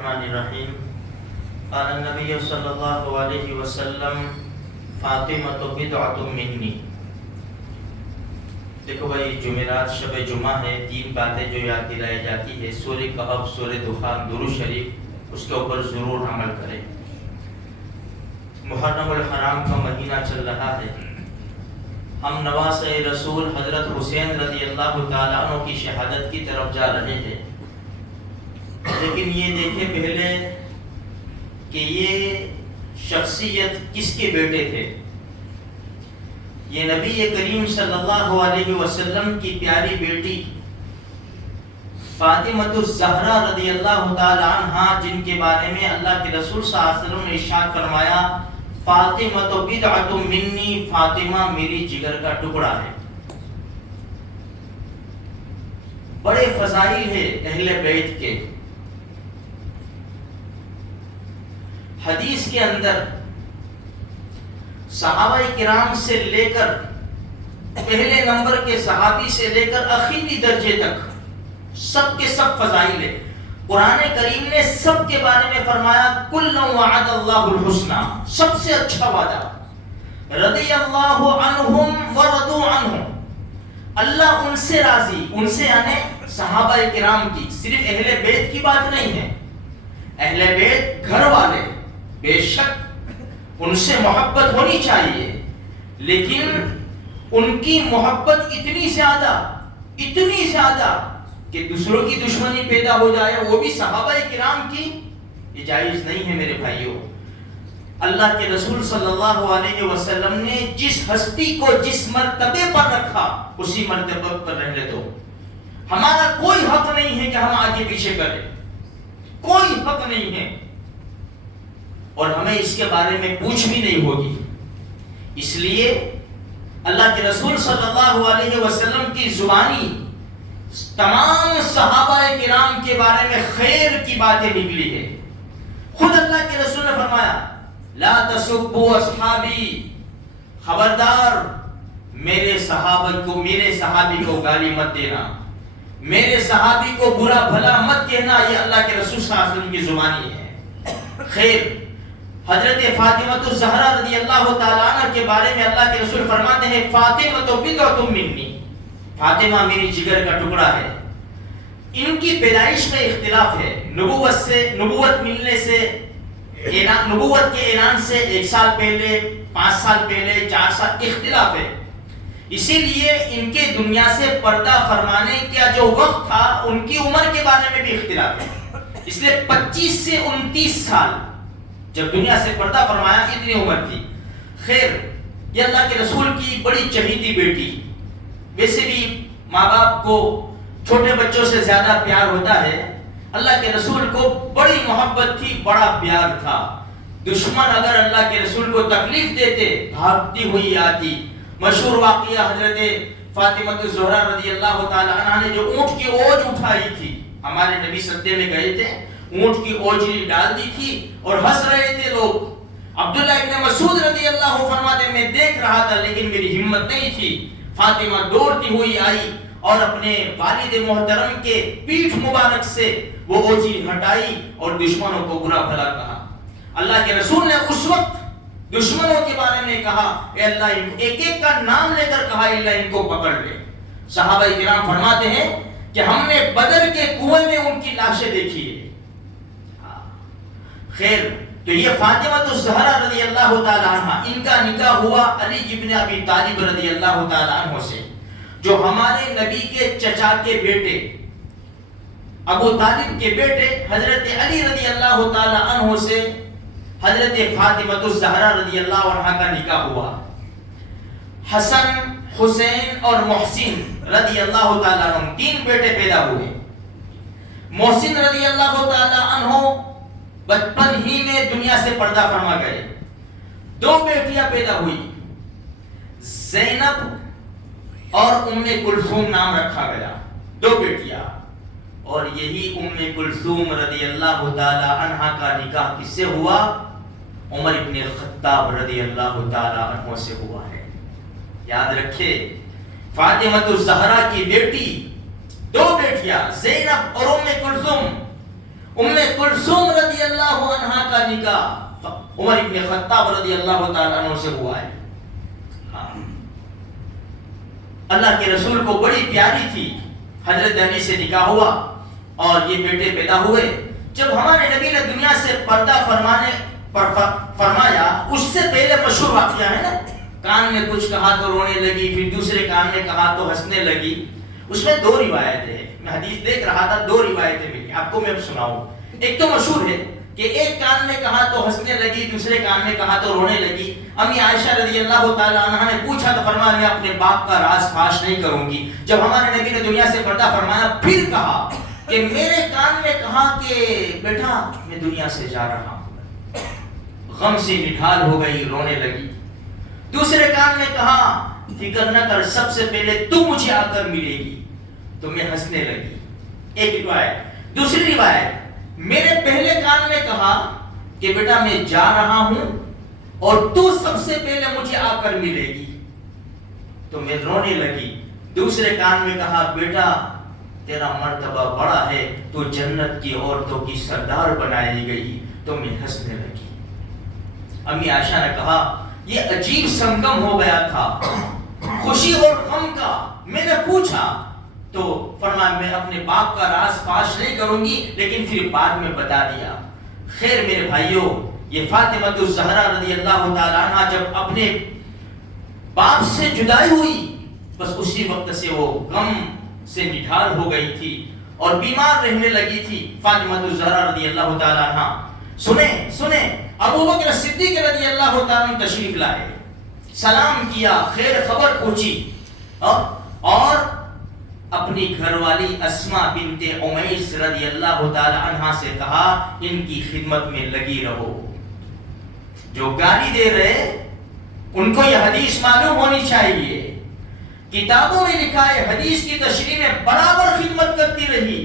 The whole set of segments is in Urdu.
الرحمن الرحیم قال النبی صلی اللہ علیہ وسلم فاطمہ بضعۃ منی۔ دیکھو بھائی، جمعرات شب جمعہ ہے، 3 باتیں جو یاد دلائی جاتی ہے، سورہ کہف، سورہ دخان، درود شریف، اس کے اوپر ضرور عمل کریں۔ محرم الحرام کا مہینہ چل رہا ہے، ہم نواسۂ رسول حضرت حسین رضی اللہ تعالیٰ عنہ کی شہادت کی طرف جا رہے ہیں، لیکن یہ دیکھیں پہلے کہ یہ شخصیت کس کے بیٹے تھے۔ یہ نبی کریم صلی اللہ علیہ وسلم کی پیاری بیٹی فاطمہ الزہرا رضی اللہ تعالی عنہا، جن کے بارے میں اللہ کے رسول صلی اللہ علیہ وسلم نے ارشاد فرمایا فاطمہ بضعۃ منی، فاطمہ میری جگر کا ٹکڑا ہے۔ بڑے فضائل ہے اہل بیت کے۔ حدیث کے اندر صحابہ کرام سے لے کر پہلے نمبر کے صحابی سے لے کر اخیری درجے تک سب کے سب فضائل ہے۔ قرآن کریم نے سب کے بارے میں فرمایا کُلًّا وعد اللہ الحسنى، سب سے اچھا وعدہ، رضی اللہ عنہم ورضوا عنہ، اللہ ان سے راضی، ان سے یعنی صحابہ کرام کی، صرف اہل بیت کی بات نہیں ہے، اہل بیت گھر والے بے شک ان سے محبت ہونی چاہیے، لیکن ان کی محبت اتنی زیادہ کہ دوسروں کی دشمنی پیدا ہو جائے، وہ بھی صحابہ کرام کی، یہ جائز نہیں ہے میرے بھائیوں۔ اللہ کے رسول صلی اللہ علیہ وسلم نے جس ہستی کو جس مرتبے پر رکھا اسی مرتبے پر رہنے دو۔ ہمارا کوئی حق نہیں ہے کہ ہم آگے پیچھے کریں، کوئی حق نہیں ہے، اور ہمیں اس کے بارے میں پوچھ بھی نہیں ہوگی۔ اس لیے اللہ کے رسول صلی اللہ علیہ وسلم کی زبانی تمام صحابہ کرام کے بارے میں خیر کی باتیں نکلی ہے۔ خود اللہ کے رسول نے فرمایا لا تسبوا اصحابی، خبردار میرے صحابی کو گالی مت دینا، میرے صحابی کو برا بھلا مت کہنا، یہ اللہ کے رسول صلی اللہ علیہ وسلم کی زبانی ہے۔ خیر، حضرت فاطمہ الزہرا رضی اللہ تعالیٰ عنہ کے بارے میں اللہ کے رسول فرماتے ہیں فاطمہ بضعۃ منی، فاطمہ میری جگر کا ٹکڑا ہے۔ ان کی پیدائش میں اختلاف ہے، نبوت ملنے سے، نبوت کے اعلان سے 1 سال پہلے، 5 سال پہلے، 4 سال اختلاف ہے۔ اسی لیے ان کے دنیا سے پردہ فرمانے کا جو وقت تھا، ان کی عمر کے بارے میں بھی اختلاف ہے۔ اس لیے 25 سے 29 سال جب دنیا سے پردہ فرمایا، اتنی عمر تھی۔ خیر، یہ اللہ کے رسول کی بڑی چہیتی بیٹی، ویسے بھی ماں باپ کو چھوٹے بچوں سے زیادہ پیار ہوتا ہے، اللہ کے رسول کو بڑی محبت تھی، بڑا پیار تھا۔ دشمن اگر اللہ کے رسول کو تکلیف دیتے، بھاگتی ہوئی آتی۔ مشہور واقعہ حضرت فاطمہ الزہرا رضی اللہ تعالی عنہا نے جو اونٹ کی اوج اٹھائی تھی، ہمارے نبی صدقے میں گئے تھے، اونٹ کی اوجری ڈال دی تھی اور ہنس رہے تھے لوگ۔ عبداللہ ابن مسعود رضی اللہ عنہ فرماتے میں دیکھ رہا تھا لیکن میری ہمت نہیں تھی۔ فاطمہ دوڑتی ہوئی آئی اور اپنے والد محترم کے پیٹھ مبارک سے وہ اوجری ہٹائی اور دشمنوں کو برا بھلا کہا۔ اللہ کے رسول نے اس وقت دشمنوں کے بارے میں کہا اے اللہ، ایک ایک کا نام لے کر کہا اللہ ان کو پکڑ لے۔ صحابہ کرام فرماتے ہیں کہ ہم نے بدر کے کنویں میں ان کی لاشیں دیکھی ہے۔ خیر، تو یہ فاطمہ الزہرا رضی اللہ تعالی عنہ، ان کا نکاح ہوا علی ابن ابی طالب رضی اللہ تعالی عنہ سے، جو ہمارے نبی کے چچا کے بیٹے، ابو طالب کے بیٹے حضرت علی رضی اللہ تعالی عنہ سے حضرت فاطمہ الزہرا رضی اللہ عنہ کا نکاح ہوا۔ حسن، حسین اور محسن رضی اللہ تعالی عنہ 3 بیٹے پیدا ہوئے۔ محسن رضی اللہ تعالی عنہ بچپن ہی میں دنیا سے پردہ فرما گئے۔ 2 بیٹیاں پیدا ہوئی، زینب اور ام کلثوم نام رکھا گیا، 2 بیٹیاں۔ اور یہی ام کلثوم رضی اللہ تعالی عنہا کا نکاح کس سے ہوا؟ عمر ابن الخطاب رضی اللہ تعالی عنہ سے ہوا ہے۔ یاد رکھے، فاطمہ الزہرا کی بیٹی، 2 بیٹیاں زینب اور ام کلثوم، ام کلثوم رضی اللہ عنہا کا نکاح عمر ابن خطاب رضی اللہ تعالیٰ عنہ سے ہوا ہے. اللہ کے رسول کو بڑی پیاری تھی. حضرت علی سے نکاح ہوا اور یہ بیٹے پیدا ہوئے. جب ہمارے نبی نے دنیا سے پردہ فرمایا، اس سے پہلے مشہور واقعہ ہے نا، کان میں کچھ کہا تو رونے لگی، پھر دوسرے کان میں کہا تو ہنسنے لگی. اس میں دو روایتیں ہیں. میں حدیث دیکھ رہا تھا، دو روایتیں ملی، آپ کو میں سناؤں. ایک تو مشہور ہے کہ ایک کان میں کہا تو ہنسنے لگی، دوسرے کان میں کہا تو رونے لگی. امی عائشہ رضی اللہ تعالیٰ عنہ نے پوچھا تو فرمایا میں اپنے باپ کا راز فاش نہیں کروں گی. جب ہمارے نبی نے دنیا سے پردہ فرمایا، پھر کہا کہ میرے کان میں کہا کہ بیٹا میں دنیا سے جا رہا ہوں. غم سے نڈھال ہو گئی، رونے لگی. دوسرے کان میں کہا فکر نہ کر، سب سے پہلے تو مجھے آ کر ملے گی، تو میں ہنسنے لگی. ایک روایت. دوسری روایت، میرے پہلے کان میں کہا کہ بیٹا میں جا رہا ہوں اور تو سب سے پہلے مجھے آ کر ملے گی، تو میں رونے لگی. دوسرے کان میں کہا بیٹا تیرا مرتبہ بڑا ہے، تو جنت کی عورتوں کی سردار بنائی گئی، تو میں ہنسنے لگی. امی عائشہ نے کہا یہ عجیب سنگم ہو گیا تھا، خوشی اور غم کا. میں نے پوچھا تو فرمایا میں اپنے باپ کا راز فاش نہیں کروں گی، لیکن پھر بعد میں بتا دیا. خیر میرے بھائیوں، یہ فاطمہ الزہرا رضی اللہ تعالیٰ عنہ جب اپنے باپ سے جدائی ہوئی، بس اسی وقت سے وہ غم سے نڈھال ہو گئی تھی اور بیمار رہنے لگی تھی. فاطمہ الزہرا رضی اللہ تعالیٰ عنہ سنیں ابو بکر صدیق رضی اللہ تعالیٰ عنہ تشریف لائے، سلام کیا، خیر خبر پوچھی اور اپنی گھر والی اسماء بنت امیس رضی اللہ تعالی عنہا سے کہا ان کی خدمت میں لگی رہو. جو گالی دے رہے ان کو یہ حدیث معلوم ہونی چاہیے. کتابوں میں لکھا ہے حدیث کی تشریح میں برابر خدمت کرتی رہی،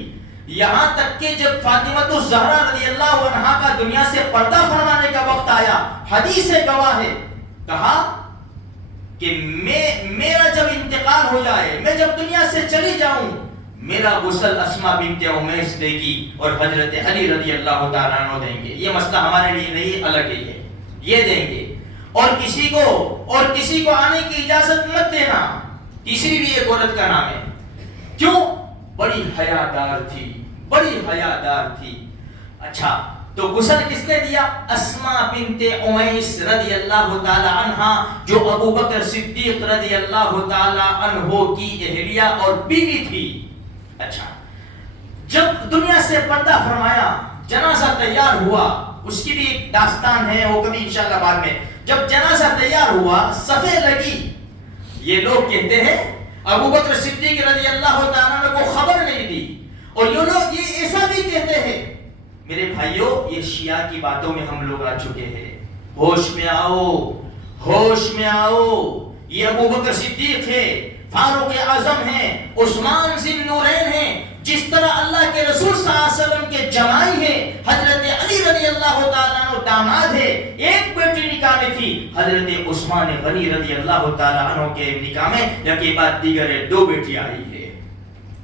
یہاں تک کہ جب فاطمہ الزہرا رضی اللہ عنہا کا دنیا سے پردہ فرمانے کا وقت آیا، حدیث گواہ ہے، کہا کہ میرا جب انتقال ہو جائے، میں جب دنیا سے چلی جاؤں، میرا غسل اسماء بنت امیس دے گی اور حضرت علی رضی اللہ تعالیٰ عنہ دیں گے. یہ مسئلہ ہمارے لیے نہیں، الگ ہی ہے، یہ دیں گے. اور کسی کو آنے کی اجازت مت دینا. تیسری بھی ایک عورت کا نام ہے. کیوں؟ بڑی حیادار تھی. اچھا تو غسل کس نے دیا؟ اسماء بنت امیس رضی اللہ تعالی عنہا، جو ابو بکر صدیق رضی اللہ تعالی عنہ کی اہلیہ اور بیوی تھی. اچھا جب دنیا سے پردہ فرمایا، جنازہ تیار ہوا، اس کی بھی ایک داستان ہے، وہ کبھی انشاءاللہ بعد میں. جب جنازہ تیار ہوا، صفیں لگی، یہ لوگ کہتے ہیں ابو بکر صدیق رضی اللہ تعالی عنہ کو خبر نہیں دی. اور یہ لوگ یہ ایسا بھی کہتے ہیں، میرے بھائیوں یہ شیعہ کی باتوں میں ہم لوگ آ چکے ہیں. ہوش میں آؤ. یہ ابو بکر صدیق ہے، فاروق اعظم ہیں، عثمان ذی النورین ہیں. جس طرح اللہ کے رسول صلی اللہ علیہ وسلم کے جمائی ہیں، حضرت علی رضی اللہ تعالیٰ عنہ داماد ہے. ایک بیٹی نکاح میں تھی، حضرت عثمان غنی رضی اللہ تعالیٰ عنہ کے نکاح میں یکی بعد دیگر 2 بیٹی آئی ہے.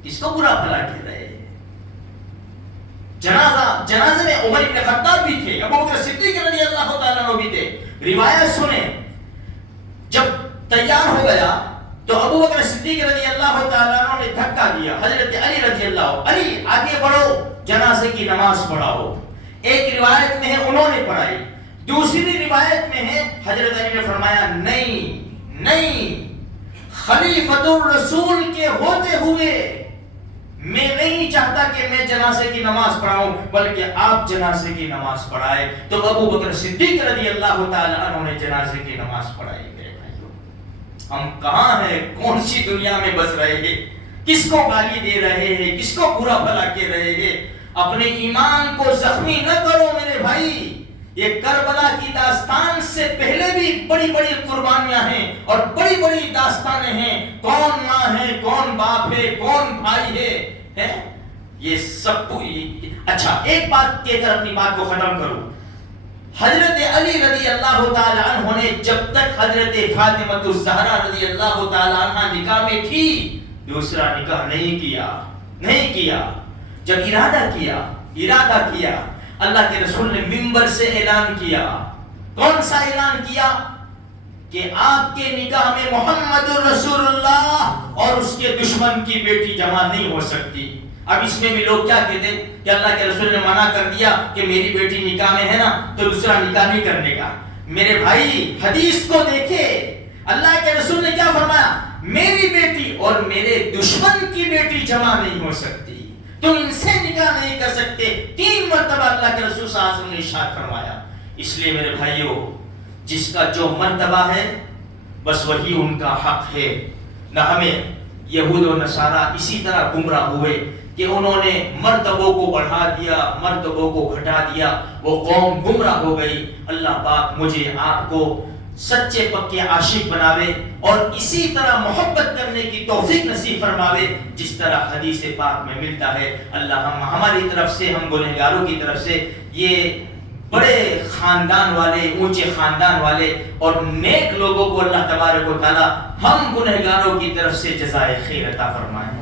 کس کو برا بھلا کہہ رہے ہیں؟ جنازے میں عمر ابن خطاب بھی تھے، ابو بکر صدیق رضی اللہ تعالیٰ عنہ بھی تھے. روایت سنیں، جب تیار ہو گیا تو ابو بکر صدیق رضی اللہ تعالیٰ عنہ نے دھکا دیا. حضرت علی رضی اللہ، علی آگے بڑھو، جنازے کی نماز پڑھاؤ. ایک روایت میں ہے انہوں نے پڑھائی، دوسری روایت میں ہے حضرت علی نے فرمایا نہیں، خلیفۃ الرسول کے ہوتے ہوئے میں نہیں چاہتا کہ میں جنازے کی نماز پڑھاؤں، بلکہ آپ جنازے کی نماز پڑھائے. تو ابو بکر صدیق رضی اللہ تعالی عنہ نے جنازے کی نماز پڑھائی. میرے بھائیوں، ہم کہاں ہیں؟ کون سی دنیا میں بس رہے ہیں؟ کس کو گالی دے رہے ہیں؟ کس کو برا بھلا کہہ رہے ہیں؟ اپنے ایمان کو زخمی نہ کرو میرے بھائی. یہ کربلا کی داستان سے پہلے بھی بڑی بڑی قربانیاں ہیں اور بڑی بڑی داستانیں ہیں. کون ماں ہے، کون باپ ہے، کون بھائی ہے، یہ سب. اچھا ایک بات کہہ کر اپنی بات کو ختم کروں. حضرت علی رضی اللہ تعالی عنہ نے جب تک حضرت فاطمہ الزہرا رضی اللہ تعالی عنہ نکاح میں تھی، دوسرا نکاح نہیں کیا. جب ارادہ کیا ارادہ کیا، اللہ کے رسول نے منبر سے اعلان کیا. کون سا اعلان کیا؟ کہ آپ کے نکاح میں محمد رسول اللہ اور اس کے دشمن کی بیٹی جمع نہیں ہو سکتی. اب اس میں بھی لوگ کیا کہتے ہیں کہ اللہ کے رسول نے منع کر دیا کہ میری بیٹی نکاح میں ہے نا تو دوسرا نکاح نہیں کرنے کا. میرے بھائی حدیث کو دیکھے، اللہ کے رسول نے کیا فرمایا؟ میری بیٹی اور میرے دشمن کی بیٹی جمع نہیں ہو سکتی، تم ان سے نکاح نہیں کر سکتے. 3 مرتبہ اللہ کے رسول صلی اللہ علیہ وسلم نے ارشاد فرمایا. اس لیے میرے بھائیوں، جس کا جو مرتبہ ہے بس وہی ان کا حق ہے. نہ ہمیں یہود و نصارہ اسی طرح گمراہ ہوئے کہ انہوں نے مرتبوں کو بڑھا دیا، مرتبوں کو گھٹا دیا، وہ قوم گمراہ ہو گئی. اللہ پاک مجھے آپ کو سچے پکے عاشق بناوے اور اسی طرح محبت کرنے کی توفیق نصیب فرماوے جس طرح حدیث پاک میں ملتا ہے. اللہ ہماری طرف سے، ہم گنہگاروں کی طرف سے، یہ بڑے خاندان والے، اونچے خاندان والے اور نیک لوگوں کو اللہ تبارک و تعالی ہم گنہگاروں کی طرف سے جزائے خیر عطا فرمائے.